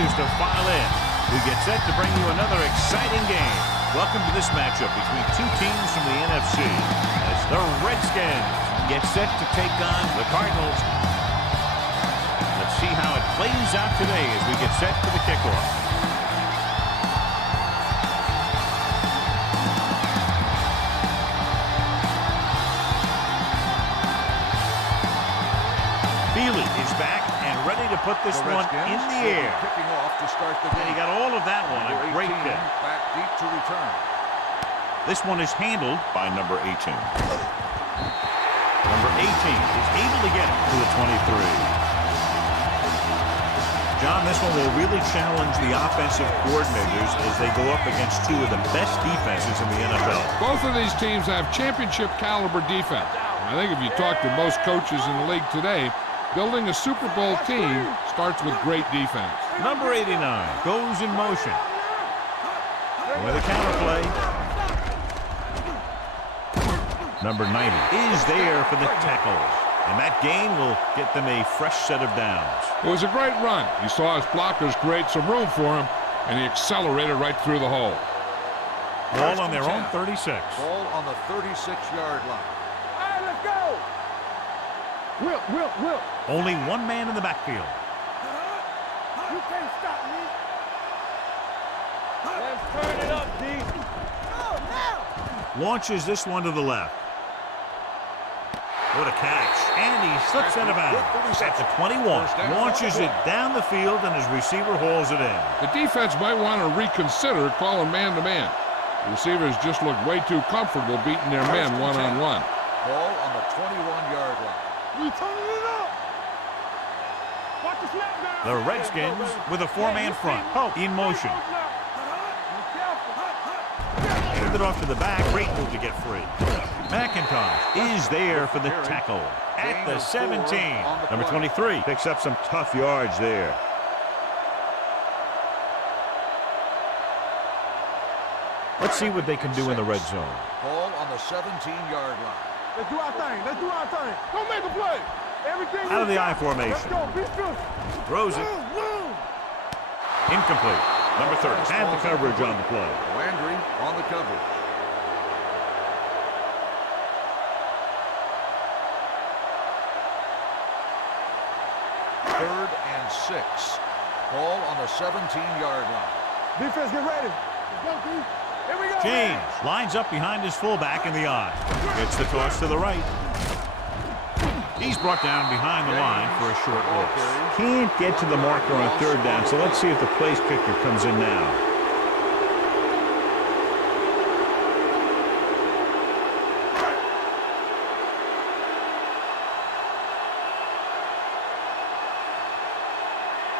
continues to file in. We get set to bring you another exciting game. Welcome to this matchup between two teams from the NFC as the Redskins get set to take on the Cardinals. Let's see how it plays out today as we get set for the kickoff. Is back and ready to put this one in the air. Kicking off to start the game. And he got all of that one. A great kick. Back deep to return. This one is handled by number 18. Number 18 is able to get it to the 23. John, this one will really challenge the offensive coordinators as they go up against two of the best defenses in the NFL. Both of these teams have championship caliber defense. I think if you talk to most coaches in the league today, building a Super Bowl team starts with great defense. Number 89 goes in motion. With a counter play. Number 90 is there for the tackle. And that gain will get them a fresh set of downs. It was a great run. He saw his blockers create some room for him, and he accelerated right through the hole. Ball on their own 36. Ball on the 36-yard line. Will. Only one man in the backfield. You can't stop me. Let's turn it up, D. No. Launches this one to the left. What a catch. And he slips out of bounds at the 21. Launches it down the field, and his receiver hauls it in. The defense might want to reconsider calling man-to-man. The receivers just look way too comfortable beating their men one-on-one. Ball on the 21-yard line. We turning it up. Watch the snap down. The Redskins with a four-man front. In motion. Hand it off to the back. Great move to get free. McIntosh is there for the tackle at the 17. Number 23 picks up some tough yards there. Let's see what they can do in the red zone. Ball on the 17-yard line. Let's do our thing. Don't make a play. Everything out of the I formation. Let's go. Be still. Throws it. Incomplete. Number 30 had the coverage on the play. Landry on the coverage. Third and 6. Ball on the 17-yard line. Defense, get ready. Let's go, D. Here we go. James lines up behind his fullback in the I. Gets the toss to the right. He's brought down behind the line for a short loss. Can't get to the marker on third down, so let's see if the place kicker comes in now.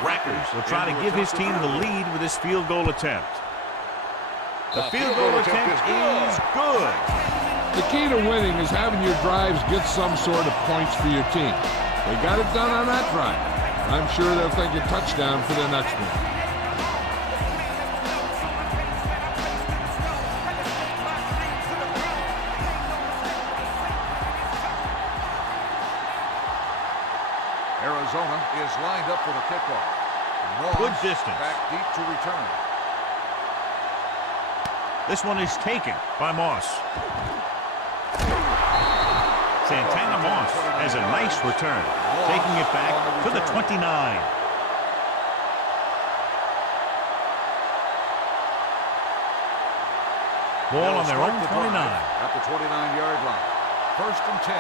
Rackers will try to give his team the lead with this field goal attempt. The field goal attempt is good. The key to winning is having your drives get some sort of points for your team. They got it done on that drive. I'm sure they'll think a touchdown for the next one. Arizona is lined up for the kickoff. Moss Good distance. Back deep to return. This one is taken by Moss. Santana Moss has a nice return, taking it back to the 29. Ball on their own 29. At the 29-yard line. First and 10.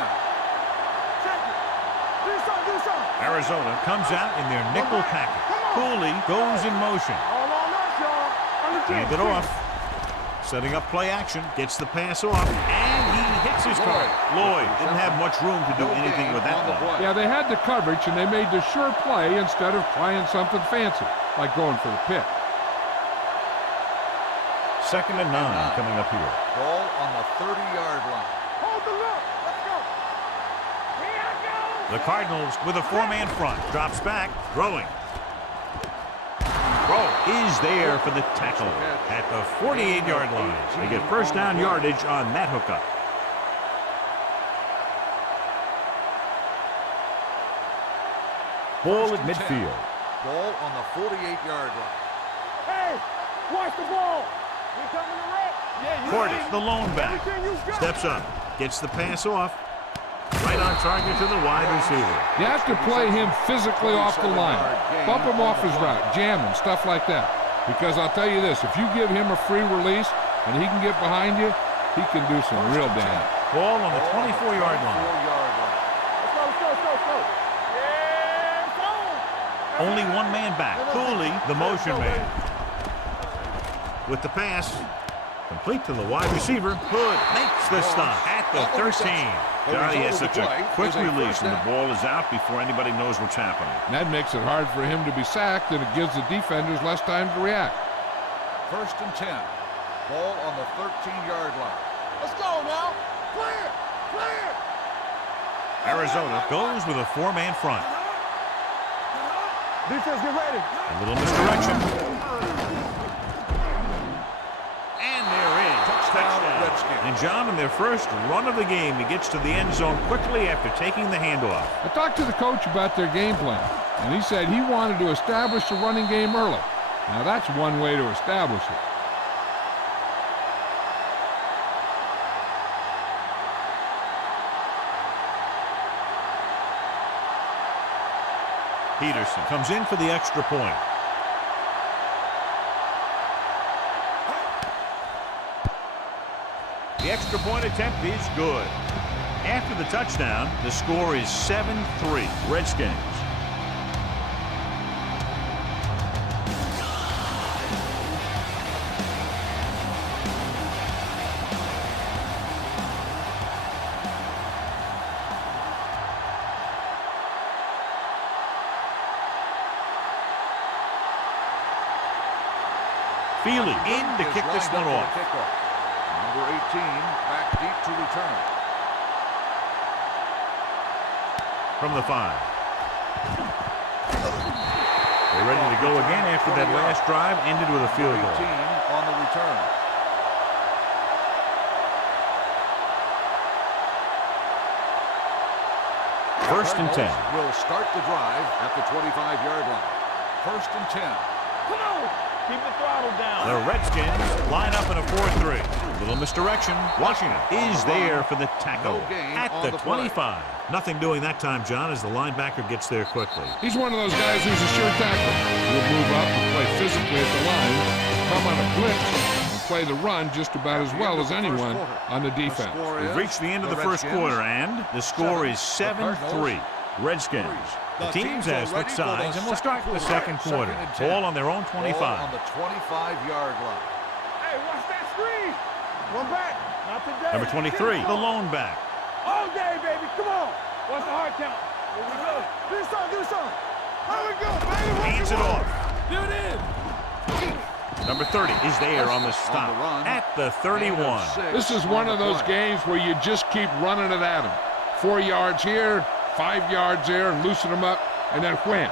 Arizona comes out in their nickel package. Cooley goes in motion. Hand it off. Setting up play action. Gets the pass off. And he hits his target. Lloyd didn't have much room to do anything with that one. Yeah, they had the coverage, and they made the sure play instead of trying something fancy, like going for the pick. Second and 9 coming up here. Ball on the 30-yard line. Hold the look. Let's go. Here I go. The Cardinals with a four-man front. Drops back. Throwing. Throw is there for the tackle at the 48-yard line. They get first down yardage on that hookup. Ball at midfield. Ball on the 48-yard line. Hey, watch the ball. We coming to wreck. Yeah, you Portis, ready? the lone back, Everything you got. steps up, gets the pass off. Right on target to the wide receiver. You have to play him physically off the line. Bump him off his route, jam him, stuff like that. Because I'll tell you this, if you give him a free release and he can get behind you, he can do some real damage. Ball on the 24-yard line. Let's go. Yeah, it's on. Only one man back. Cooley, the motion man. With the pass, complete to the wide receiver. Hood makes the stop at the 13. God, he has such a quick release, and the ball is out before anybody knows what's happening. And that makes it hard for him to be sacked, and it gives the defenders less time to react. 1st and 10. Ball on the 13-yard line. Let's go now. Clear. Arizona goes with a 4-man front. Defense, get ready. A little misdirection. And there is touchdown. Redskins. And John, in their first run of the game, he gets to the end zone quickly after taking the handoff. I talked to the coach about their game plan, and he said he wanted to establish the running game early. Now, that's one way to establish it. Peterson comes in for the extra point. The extra point attempt is good. After the touchdown, the score is 7-3 Redskins. Feely in to kick this one off. Number 18 back deep to return. From the 5. They're ready to go again after that last drive ended with a field goal. 18 on the return. First and 10. Will start the drive at the 25-yard line. 1st and 10. Come on. Keep the throttle down. The Redskins line up in a 4-3. Little misdirection. Washington is there for the tackle at the 25. Nothing doing that time, John, as the linebacker gets there quickly. He's one of those guys who's a sure tackler. He'll move up and play physically at the line, come on a blitz, and play the run just about as well as anyone on the defense. We've reached the end of the first quarter, and the score is 7-3 Redskins. The teams have switched sides, and we'll start the second quarter. Ball on their own 25. Ball on the 25-yard line. Hey, watch that screen. One back. Not today. Number 23, the lone back. All day, baby. Come on. What's the hard count? Here we go. Do something. Here we go, baby. Hands it off. Do it in. Number 30 is there on the stop at the 31. This is one of those games where you just keep running it at him. 4 yards here, 5 yards there, and loosen them up, and then wham.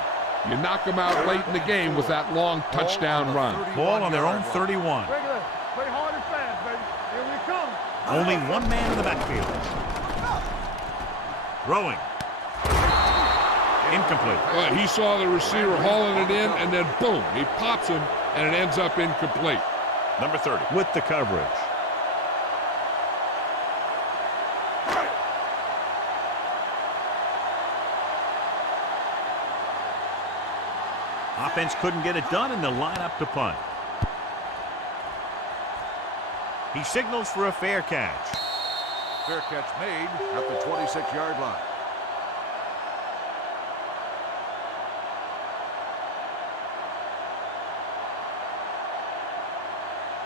You knock them out late in the game with that long touchdown run. Ball on their own 31. Regular. Play hard and fast, baby. Here we come. Only one man in the backfield. Throwing. Incomplete. Well, he saw the receiver hauling it in, and then boom, he pops him, and it ends up incomplete. Number 30 with the coverage. Offense couldn't get it done, and they'll line up to punt. He signals for a fair catch. Fair catch made at the 26-yard line.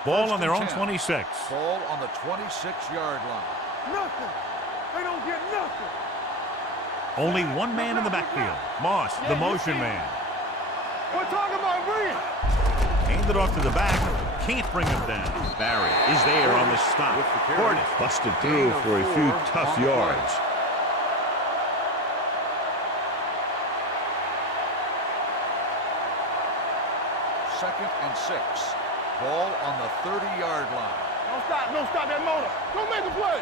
Ball on their own 26. Ball on the 26-yard line. Nothing. They don't get nothing. Only one man in the backfield. Moss, the motion man. We're talking about bringing. Handed off to the back. Can't bring him down. Barry is there on the stop. Portis busted through for a few tough yards. Second and 6. Ball on the 30-yard line. Don't stop that motor. Don't make a play.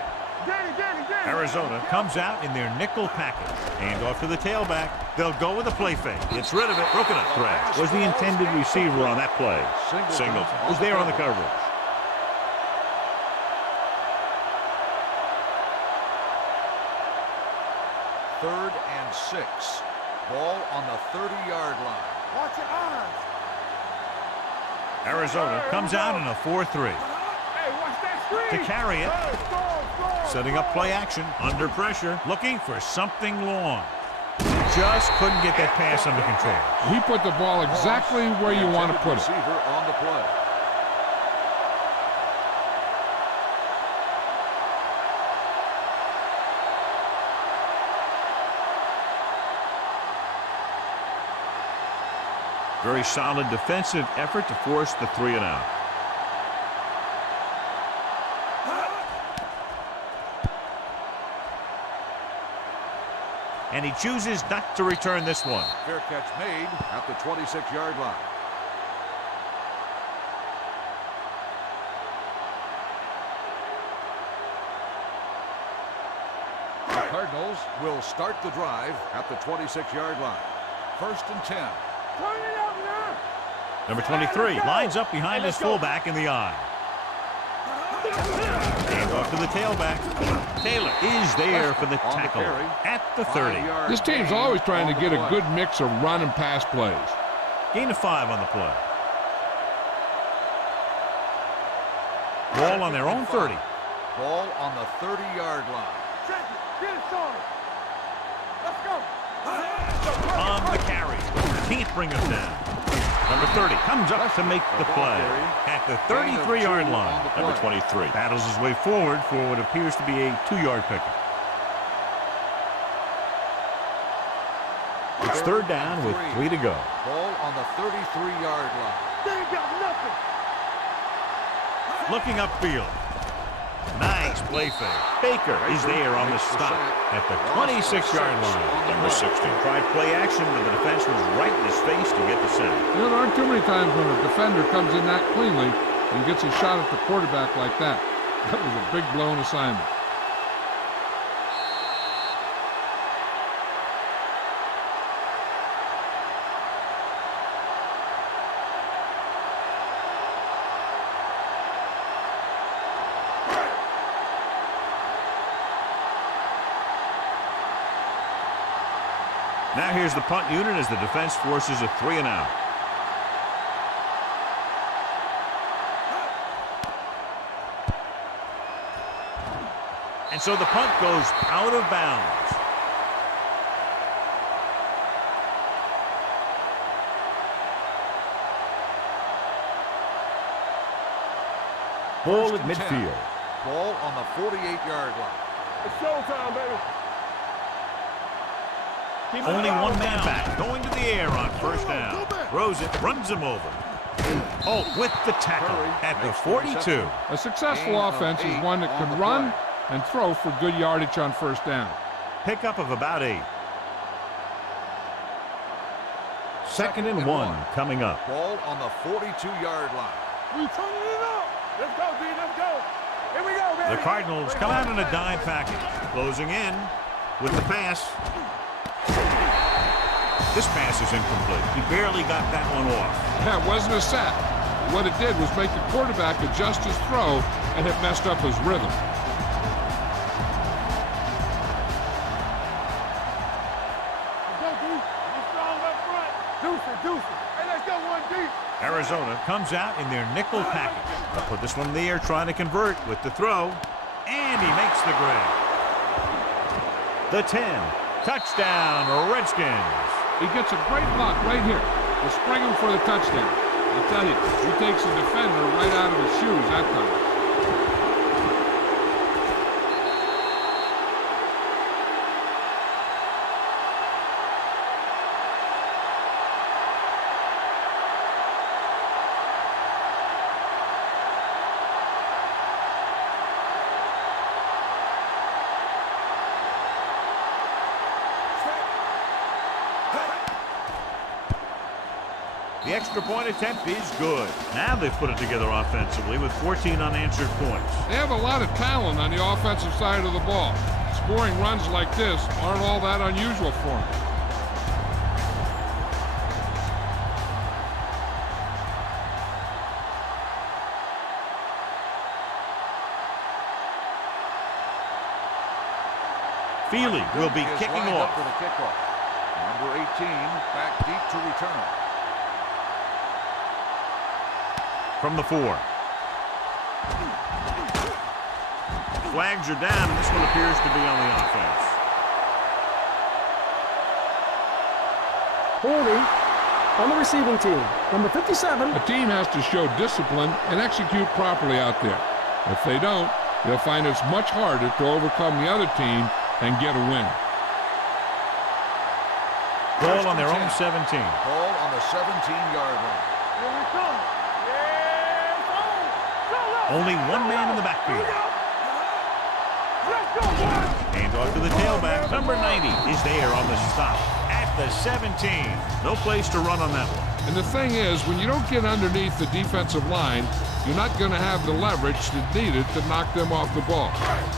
Arizona comes out in their nickel package. Hand off to the tailback. They'll go with a play fake. Gets rid of it. Broken up threat. Was the intended receiver on that play. Singleton was there on the coverage. Third and 6. Ball on the 30-yard line. Watch your eyes. Arizona comes out in a 4-3. Hey, watch that screen. To carry it. Setting up play action. Under pressure. Looking for something long. Just couldn't get that pass under control. He put the ball exactly where you want to put it. Receiver on the play. Very solid defensive effort to force the 3-and-out. And he chooses not to return this one. Fair catch made at the 26-yard line. The Cardinals will start the drive at the 26-yard line. First and 10. Number 23 lines up behind his fullback in the eye. Hand off to the tailback. Taylor is there for the tackle at the 30. This team's always trying to get a good mix of run and pass plays. Gain of 5 on the play. Ball on their own 30. Ball on the 30-yard line. Get it started. Let's go. On the carry. Can't bring him down. Number 30 comes up to make the play at the 33-yard line. Number 23 battles his way forward for what appears to be a 2-yard pickup. It's third down with 3 to go. Ball on the 33-yard line. They ain't got nothing. Looking upfield. Nice play fake. Baker is there on the stop at the 26-yard line. Number 16 tried play action, but the defense was right in his face to get the sack. You know, there aren't too many times when a defender comes in that cleanly and gets a shot at the quarterback like that. That was a big blown assignment. Now here's the punt unit as the defense forces a 3-and-out. And so the punt goes out of bounds. Ball at midfield. Ball on the 48-yard line. It's showtime, baby. Only one man back, going to the air on first down. Throws it, runs him over. Oh, with the tackle at the 42. A successful offense is one that can run and throw for good yardage on first down. Pickup of about 8. Second and 1 coming up. Ball on the 42-yard line. We turning it up. Let's go, D. Let's go. Here we go, baby. The Cardinals come out in a dime package. Closing in with the pass. This pass is incomplete. He barely got that one off. That wasn't a set. What it did was make the quarterback adjust his throw, and it messed up his rhythm. Arizona comes out in their nickel package. They'll put this one in the air, trying to convert with the throw. And he makes the grab. The 10. Touchdown, Redskins. He gets a great block right here to spring him for the touchdown. I'll tell you, he takes the defender right out of his shoes that time. The extra point attempt is good. Now they've put it together offensively with 14 unanswered points. They have a lot of talent on the offensive side of the ball. Scoring runs like this aren't all that unusual for them. Feely will be kicking off. For the kickoff. Number 18 back deep to return. From the 4. Flags are down, and this one appears to be on the offense. Holding on the receiving team. Number 57. A team has to show discipline and execute properly out there. If they don't, they'll find it's much harder to overcome the other team and get a win. Ball on their own 17. Ball on the 17-yard line. Here we come. Yeah, go. Only one man in the backfield. Let's go, boys. Hand off to the tailback. Number 90 is there on the stop at the 17. No place to run on that one. And the thing is, when you don't get underneath the defensive line, you're not going to have the leverage that's needed to knock them off the ball.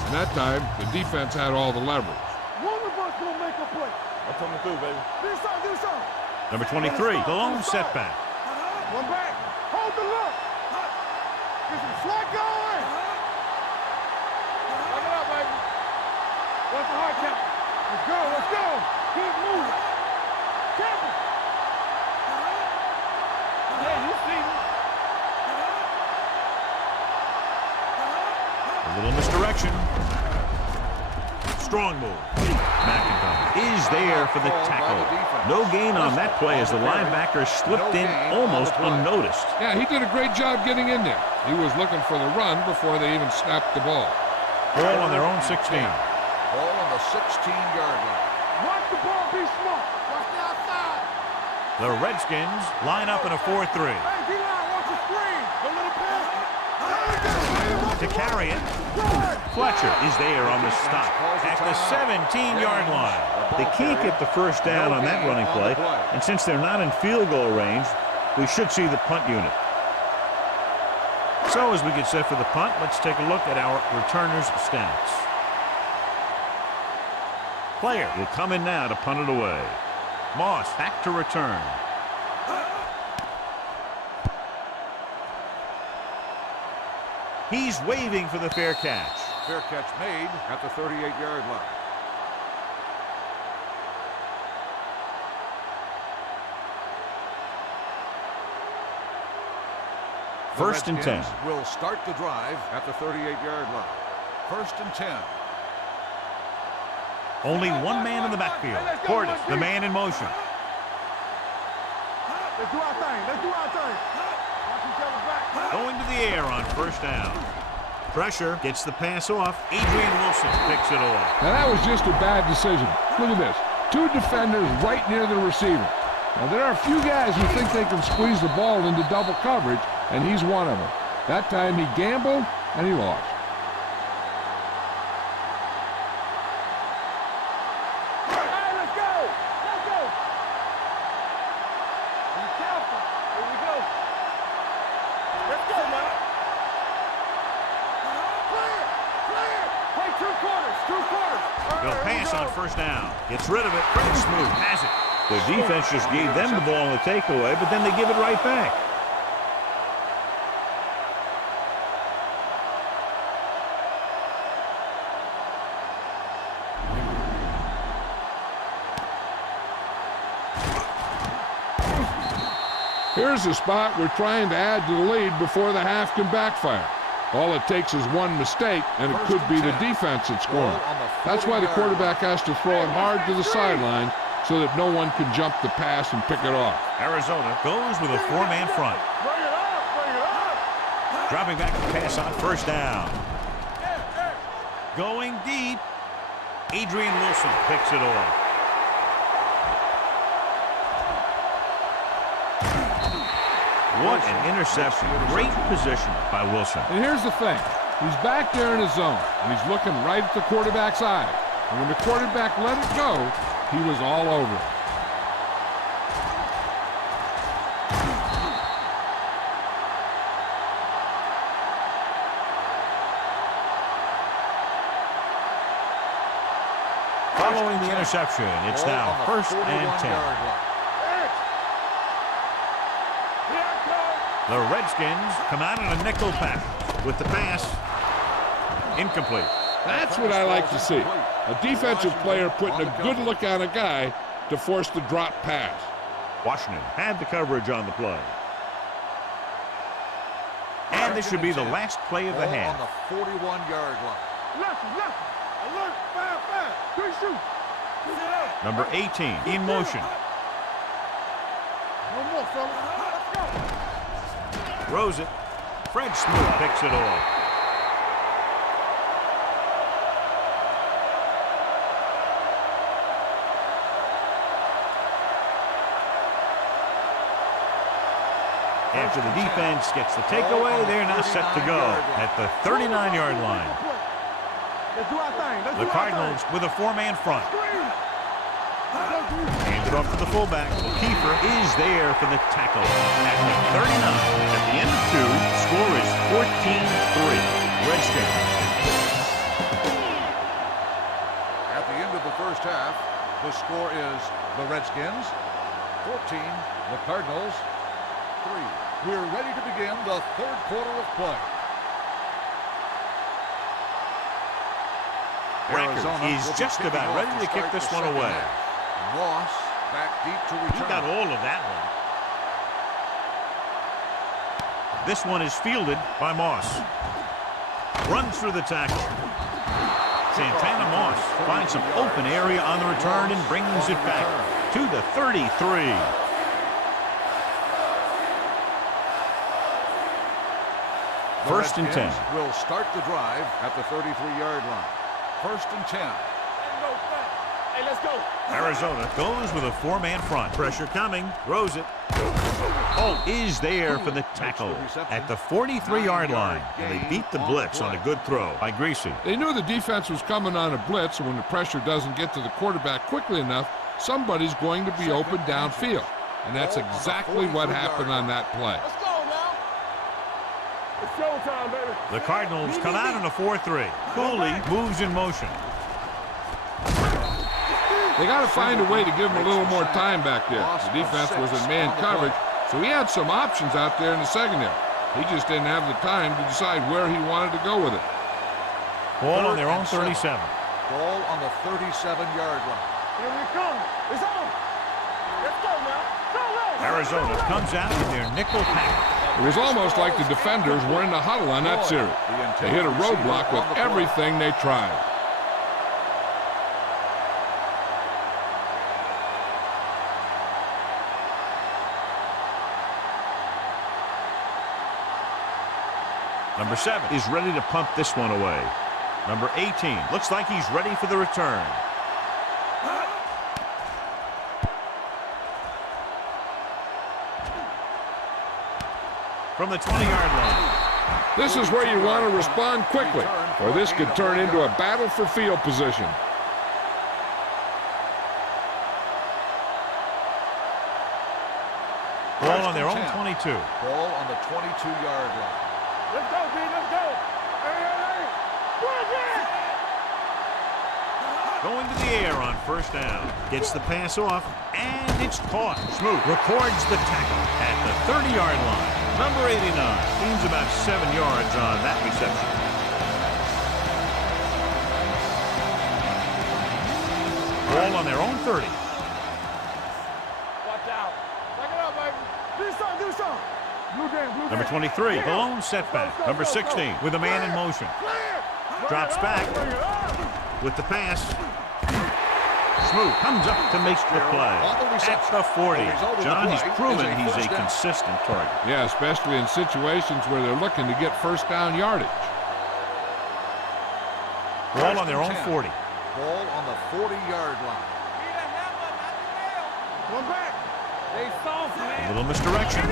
And that time, the defense had all the leverage. One of us will make a play. I'm coming through, baby. Do something. Number 23, the lone setback. One back. Hold the look. Get some slack going. Lock it up, baby. What's the hard count? Let's go. Keep moving. Careful. Yeah, you see me. A little misdirection. Strong move. McIntyre is there for the tackle. No gain on that play as the linebacker slipped in almost unnoticed. Yeah, he did a great job getting in there. He was looking for the run before they even snapped the ball. Ball on their own 16. Ball on the 16-yard line. Watch the ball be smart. Watch the outside. The Redskins line up in a 4-3. Hey, D-line, watch the screen. A little pass. To carry it, Fletcher is there on the stop at the 17-yard line. They can't get the first down on that running play, and since they're not in field goal range, we should see the punt unit. So as we get set for the punt, let's take a look at our returners' stats. Player will come in now to punt it away. Moss back to return. He's waving for the fair catch. Fair catch made at the 38-yard line. First and 10. Will start the drive at the 38-yard line. First and 10. Only one man in the backfield. Portis, the man in motion. Let's do our thing. Watch each other back. Going to the air on first down. Pressure gets the pass off. Adrian Wilson picks it off. Now, that was just a bad decision. Look at this. Two defenders right near the receiver. Now, there are a few guys who think they can squeeze the ball into double coverage, and he's one of them. That time he gambled, and he lost. Hey, let's go. Be careful. Here we go. Let's go, man. Clear. Play two quarters. They'll pass on first down. Gets rid of it. Pretty smooth. Has it. Their defense just gave them the ball on the takeaway, but then they give it right back. Here's a spot we're trying to add to the lead before the half can backfire. All it takes is one mistake, and it could be the defense that's scoring. That's why the quarterback has to throw it hard to the sideline so that no one can jump the pass and pick it off. Arizona goes with a four-man front. Bring it up. Dropping back to pass on first down. Going deep. Adrian Wilson picks it off. What an interception. Great position by Wilson. And here's the thing. He's back there in his zone, and he's looking right at the quarterback's eye. And when the quarterback let it go, he was all over it. reception. It's Ball now on the 1st and 10. 41-yard line. The Redskins come out in a nickel package with the pass. Incomplete. That's what I like to see. A defensive player putting a good look on a guy to force the drop pass. Washington had the coverage on the play. And this should be the last play of the Ball half. on the 41-yard line. Left, alert, fire, quick shoot. Number 18 in motion. No more, fellas. Let's go. Throws it. Fred Smoot picks it off. After the defense gets the takeaway, they're now set to go at the 39-yard line. Let's do our thing. The Cardinals with a 4-man front. Handed off to the fullback. Keeper is there for the tackle at the 39. At the end of 2, the score is 14-3. Redskins. At the end of the first half, the score is the Redskins 14, the Cardinals 3. We're ready to begin the third quarter of play. Records is just about ready to kick this one away. Moss back deep to return. He got all of that one. This one is fielded by Moss. Runs through the tackle. Santana Moss finds some open area on the return and brings it back to the 33. First and 10. Will start the drive at the 33-yard line. First and 10. Hey, let's go. Arizona goes with a 4-man front. Pressure coming. Throws it. Holt is there for the tackle at the 43-yard line. And they beat the blitz on a good throw by Greasy. They knew the defense was coming on a blitz, and when the pressure doesn't get to the quarterback quickly enough, somebody's going to be open downfield. And that's exactly what happened on that play. Let's go now. It's showtime, baby. The Cardinals come out in a 4-3. Cooley moves in motion. They got to find a way to give him a little more time back there. The defense was in man coverage, so he had some options out there in the secondary. He just didn't have the time to decide where he wanted to go with it. Ball on their own 37. Ball on the 37-yard line. Here we come. It's on. Let's go now. Go, go. Arizona comes out in their nickel package. It was almost like the defenders were in the huddle on that series. They hit a roadblock with everything they tried. Number 7 is ready to pump this one away. Number 18 looks like he's ready for the return. From the 20-yard line. This is where you want to respond quickly, or this could turn into a battle for field position. Ball on their own 22. Ball on the 22-yard line. Let's go, B. Let's go. Hey. Going to the air on first down. Gets the pass off, and it's caught. Smoot records the tackle at the 30-yard line. Number 89 gains about 7 yards on that reception. Ball on their own 30. Watch out. Check it out, baby. Do something. Blue game. Number 23, the lone setback. Number 16 with a man in motion. Drops back with the pass. Smoot comes up to make the play at the 40. John, he's proven he's a consistent target. Yeah, especially in situations where they're looking to get first down yardage. Ball on their own 40. Ball on the 40-yard line. One back. They soft, A man. little misdirection.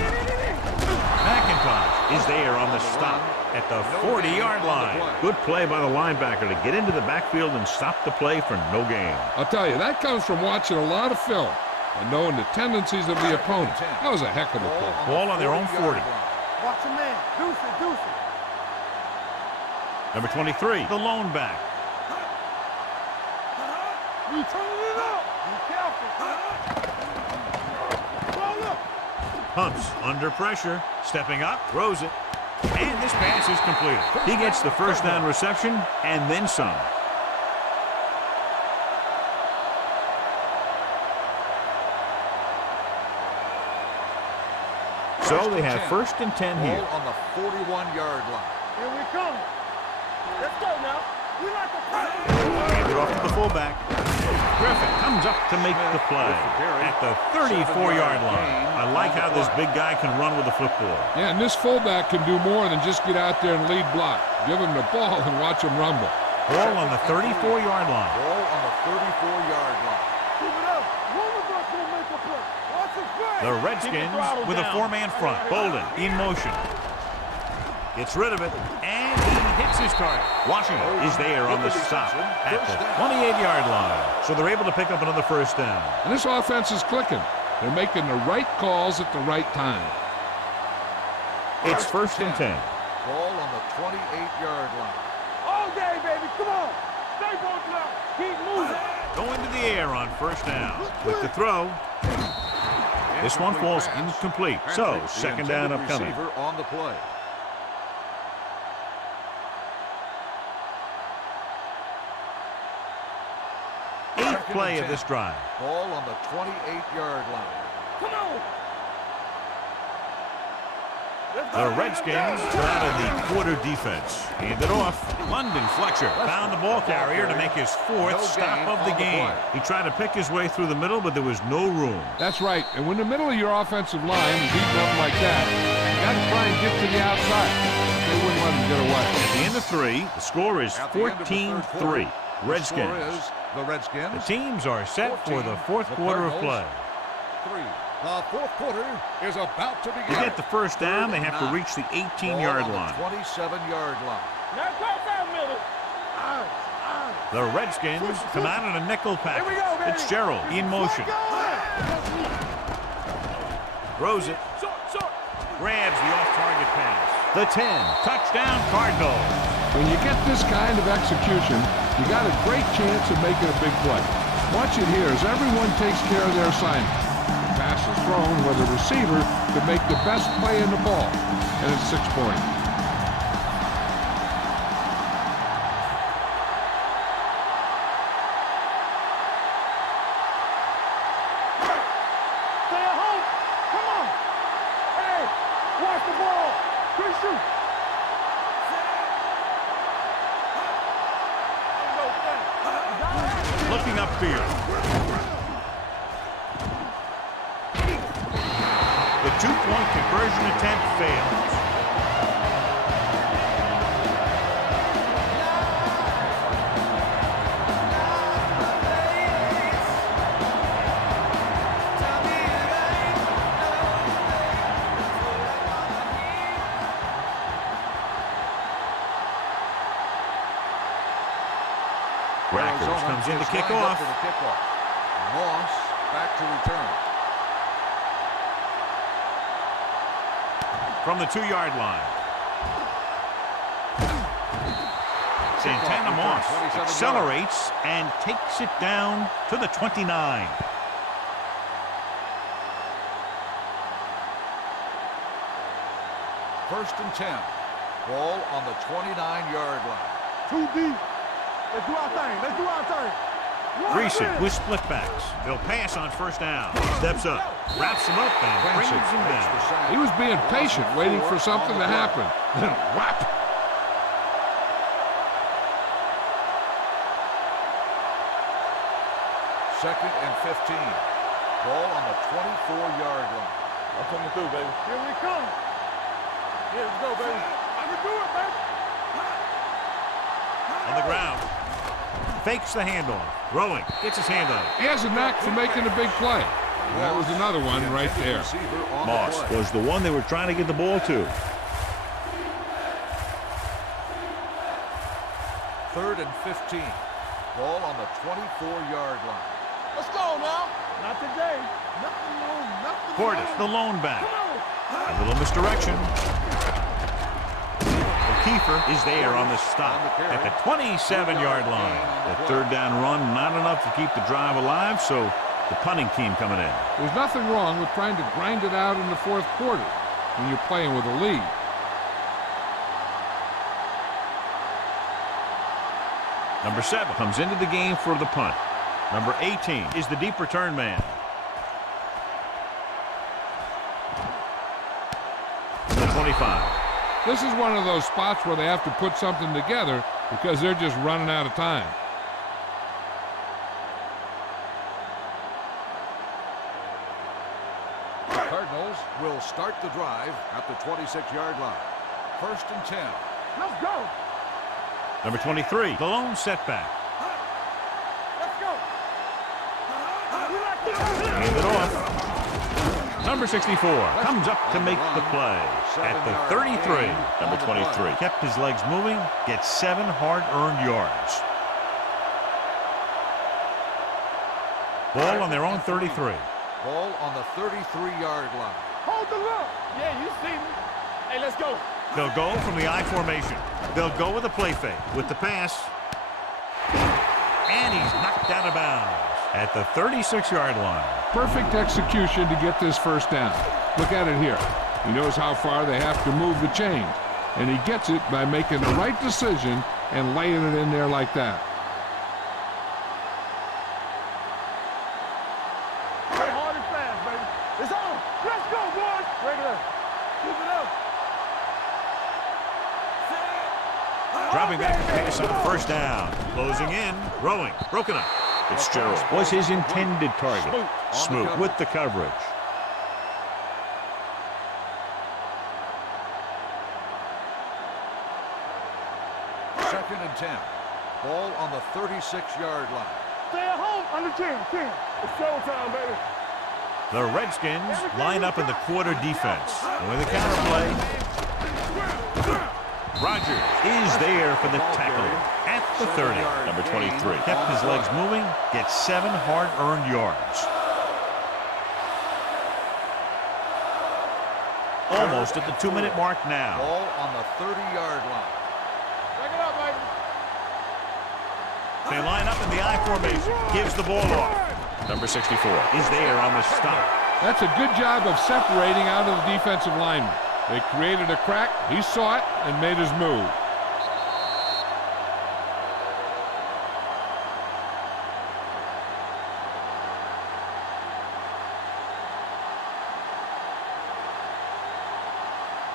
McIntosh is there on the stop at the 40-yard line. Good play by the linebacker to get into the backfield and stop the play for no gain. I'll tell you, that comes from watching a lot of film and knowing the tendencies of the opponent. That was a heck of a play. Ball on their own 40. Watch a man. Deuce it. Number 23, the lone back. We turning it up. Be careful. Roll up. Pumps under pressure. Stepping up. Throws it. And this pass is completed. He gets the first down reception and then some. So they have first and 10 here. Ball on the 41-yard line. Here we come. Let's go now. We like to play. Hand it off to the fullback. Griffin comes up to make the play at the 34-yard line. I like how this big guy can run with the football. Yeah, and this fullback can do more than just get out there and lead block. Give him the ball and watch him rumble. Ball on the 34-yard line. Ball on the 34-yard line. Keep it up. One of us will make a play. Watch the play. The Redskins with a four-man front. Bolden in motion. Gets rid of it, and he hits his target. Washington is there on the stop at the 28-yard line. So they're able to pick up another first down. And this offense is clicking. They're making the right calls at the right time. It's first and 10. Ball on the 28-yard line. All day, baby. Come on. Stay both now. Keep moving. Go into the air on first down. With the throw. This one falls incomplete. So second down upcoming. Receiver on the play. Eighth play of this drive. Ball on the 28-yard line. Come on. The Redskins come out of the quarter defense. Hand it off. London Fletcher found the ball carrier to make his fourth stop of the game. He tried to pick his way through the middle, but there was no room. That's right. And when the middle of your offensive line is beaten up like that, you got to try and get to the outside. They wouldn't let him get away. At the end of three, the score is 14-3. Redskins. The Redskins. The teams are set for the fourth quarter of play. 3. The fourth quarter is about to begin. To get the first down, they have to reach the 18-yard line. 27-yard line. Now cross out middle. The Redskins come out in a nickel package. Here we go, baby. Fitzgerald in motion. Throws it. Grabs the off-target pass. The 10. Touchdown Cardinals. When you get this kind of execution, you got a great chance of making a big play. Watch it here as everyone takes care of their assignment. The pass is thrown where the receiver can make the best play in the ball, and it's 6 points. Stay at home. Come on. Hey, watch the ball. Good shoot. Looking upfield. The two-point conversion attempt fails. Rackers comes in to kick off. Moss back to return. From the 2-yard line. Santana Moss accelerates and takes it down to the 29. First and 10. Ball on the 29-yard line. Too deep. Let's do our thing. Let's do our thing. Greasy with split backs. They'll pass on first down. Steps up, wraps him up, and brings him down. He was being patient, waiting for something to happen. Then whap! Second and 15. Ball on the 24-yard line. I'm coming through, baby. Here we come. Here we go, baby. I can do it, baby. On the ground. Fakes the handoff. Throwing. Gets his hand on it. He has a knack for making a big play. And that was another one right there. Moss was the one they were trying to get the ball to. Third and 15. Ball on the 24-yard line. Let's go now. Not today. Nothing wrong. Nothing Portis, the lone back. A little misdirection. The Kiefer is there on the stop at the 27-yard line. The third down run, not enough to keep the drive alive, so the punting team coming in. There's nothing wrong with trying to grind it out in the fourth quarter when you're playing with a lead. Number 7 comes into the game for the punt. Number 18 is the deep return man. The 25. This is one of those spots where they have to put something together because they're just running out of time. The Cardinals will start the drive at the 26-yard line. 1st and 10. Let's go. Number 23, the lone setback. Let's go. Hand it off. Number 64 comes up to make the play at the 33. Number 23 kept his legs moving, gets 7 hard-earned yards. Ball on their own 33. Ball on the 33-yard line. Hold the look. Yeah, you see me. Hey, let's go. They'll go from the I formation. They'll go with a play fake with the pass. And he's knocked out of bounds at the 36-yard line. Perfect execution to get this first down. Look at it here. He knows how far they have to move the chains, and he gets it by making the right decision and laying it in there like that. Play hard and fast, baby. It's on. Let's go, boys. Regular. Keep it up. Dropping back to pass on first down. Closing in. Rowing. Broken up. Fitzgerald was his intended target. Smoot with the coverage. Second and 10. Ball on the 36-yard line. Stay at home under 10. It's showtime, baby. The Redskins line up in the quarter defense. And with a counterplay, Rogers is there for the tackle at the 30. Number 23 kept his legs moving, gets 7 hard-earned yards. Almost at the 2-minute mark now. Ball on the 30-yard line. Back it up, baby. They line up in the I formation. Gives the ball off. Number 64 is there on the stop. That's a good job of separating out of the defensive lineman. They created a crack, he saw it, and made his move.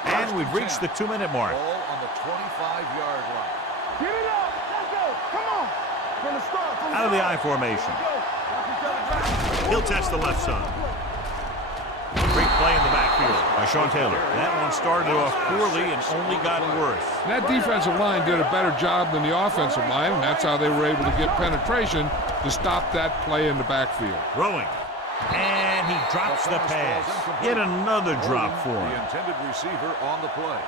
And we've reached the 2-minute mark. Ball on the 25-yard line. Get it up. Let's go. Come on. From the start. Out of the I formation. He'll test the left side. Great play in the backfield by Sean Taylor. That one started off poorly and only got worse. That defensive line did a better job than the offensive line, and that's how they were able to get penetration to stop that play in the backfield. Throwing. And he drops the pass. Yet another drop for The him. intended receiver on the play.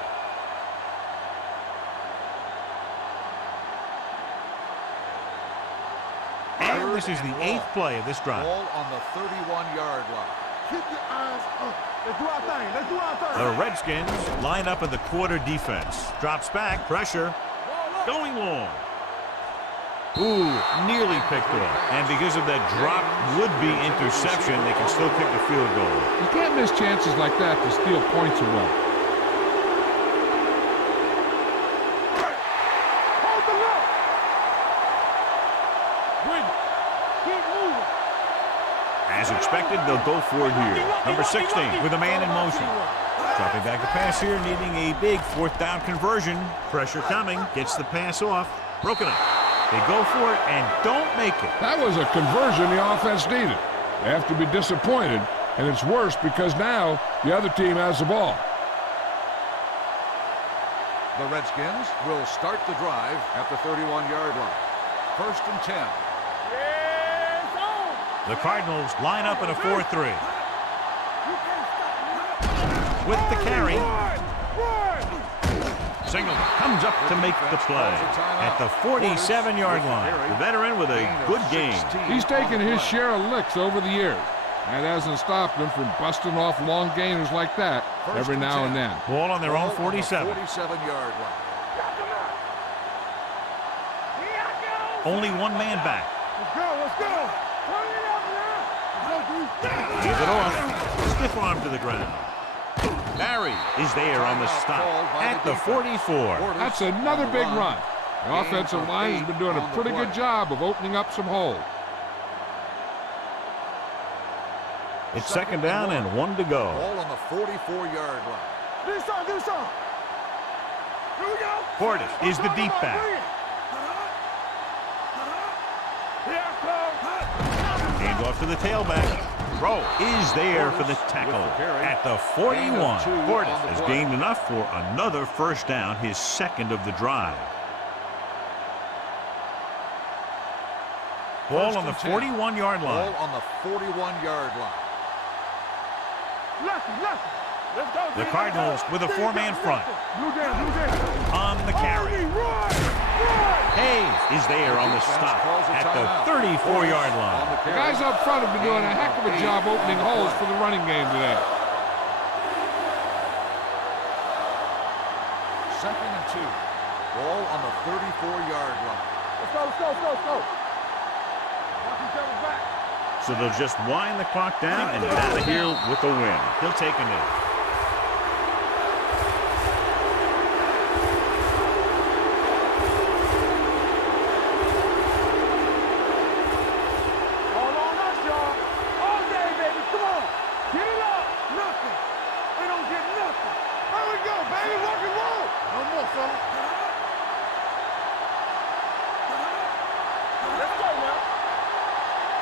And this is the 8th play of this drive. Ball on the 31-yard line. Keep your eyes up. Let's do our thing. Let's do our thing. The Redskins line up in the quarter defense. Drops back, pressure, going long. Ooh, nearly picked off. And because of that drop would-be interception, they can still kick the field goal. You can't miss chances like that to steal points away. Hold the look. Good. Keep moving. As expected, they'll go for it here. Number 16 with a man in motion. Dropping back the pass here, needing a big 4th down conversion. Pressure coming, gets the pass off, broken up. They go for it and don't make it. That was a conversion the offense needed. They have to be disappointed, and it's worse because now the other team has the ball. The Redskins will start the drive at the 31-yard line. 1st and 10. Yes, on. The Cardinals line up in a 4-3. With the carry, Singleton comes up to make the play at the 47-yard line. The veteran with a good game. He's taken his share of licks over the years. That hasn't stopped him from busting off long gainers like that every now and then. Ball on their own 47. 47-yard line. Only one man back. Let's go, let's go. Turn it up now. Give it off. Stiff arm to the ground. Barry is there on the stop at the 44. That's another big run. The offensive line has been doing a pretty good job of opening up some holes. It's second down and 1 to go. Ball on the 44-yard line. Do something, do something. Here we go. Portis is the deep back. Hand off to the tailback. Throw is there for the tackle at the 41. Portis has gained enough for another first down, his second of the drive. Ball on the 41-yard line. Ball on the 41-yard line. The Cardinals with a four-man front. On the carry. Hayes is there on the stop at the 34-yard line. The guys up front have been doing a heck of a job opening holes for the running game today. Second and 2. Ball on the 34-yard line. Let's go, let's go, let's go, let's go. Watch each other back. So they'll just wind the clock down and get out of here with a win. He'll take a knee.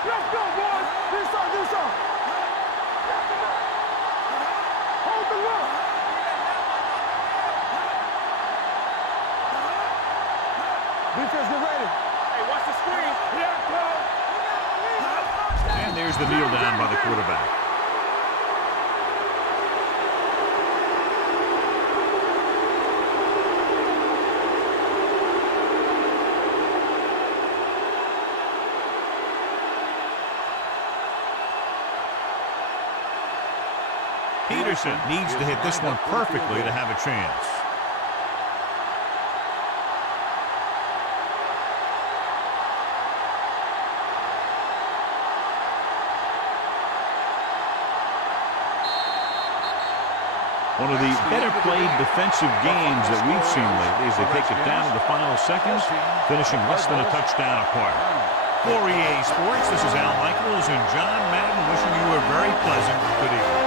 Let's go, boys. Do something, do something. Hold the look. Defense, get ready. Hey, watch the screen. Yeah, go. And there's the kneel down by the quarterback. Peterson needs to hit this one perfectly to have a chance. One of the better played defensive games that we've seen lately as they take it down to the final seconds, finishing less than a touchdown apart. For EA Sports, this is Al Michaels and John Madden wishing you a very pleasant good evening.